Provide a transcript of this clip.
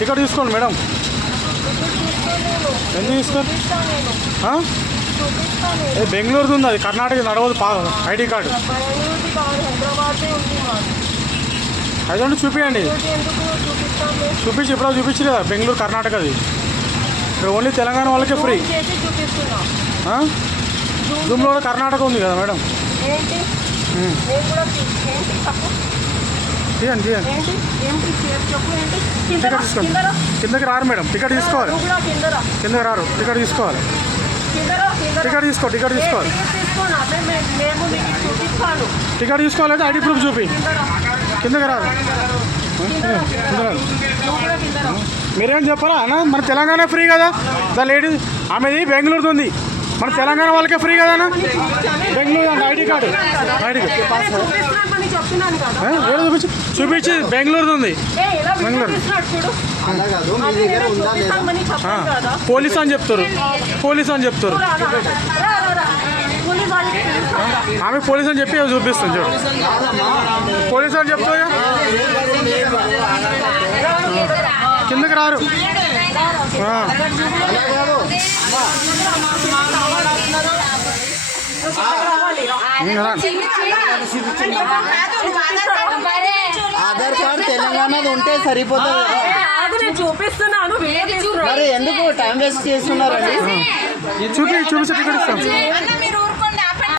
Ticket తీసుకోండి madam. ఎందుకు తీసుకోండి? బెంగళూరుది ఉంది, అది కర్ణాటక నడవదు. ఐడి కార్డు అదండి, చూపించండి. చూపించి ఇప్పుడు చూపించలేదా? బెంగళూరు కర్ణాటకది. ఇక్కడ ఓన్లీ తెలంగాణ వాళ్ళకే ఫ్రీ. జూమ్లో కూడా కర్ణాటక ఉంది కదా మేడం. తీయండి తీయండి. టికెట్ తీసుకోండి. కిందకి రారు మేడం, టికెట్ తీసుకోవాలి. కిందకి రారు, టికెట్ తీసుకోవాలి. టికెట్ తీసుకోవాలి. టికెట్ తీసుకోవాలంటే ఐడి ప్రూఫ్ చూపి. కిందకి రాదు. మీరేం చెప్పరా అన్న? మన తెలంగాణ ఫ్రీ కదా. ద లేడీ ఆమెది బెంగళూరుది ఉంది, మన తెలంగాణ వాళ్ళకే ఫ్రీ కదా అన్న. బెంగళూరు అంటే ఐడి కార్డు ఏదో చూపించి బెంగళూరుది ఉంది. బెంగళూరు పోలీస్ అని చెప్తారు. ఆమె పోలీస్ అని చెప్పి చూపిస్తాను చూడు. పోలీస్ అని చెప్తా. కిందకి రారు. ఆధార్ కార్డు తెలంగాణది ఉంటే సరిపోతుంది. చూపిస్తున్నాను, మరి ఎందుకు టైం వేస్ట్ చేస్తున్నారండి? చూపించి టికెట్ ఇస్తాం.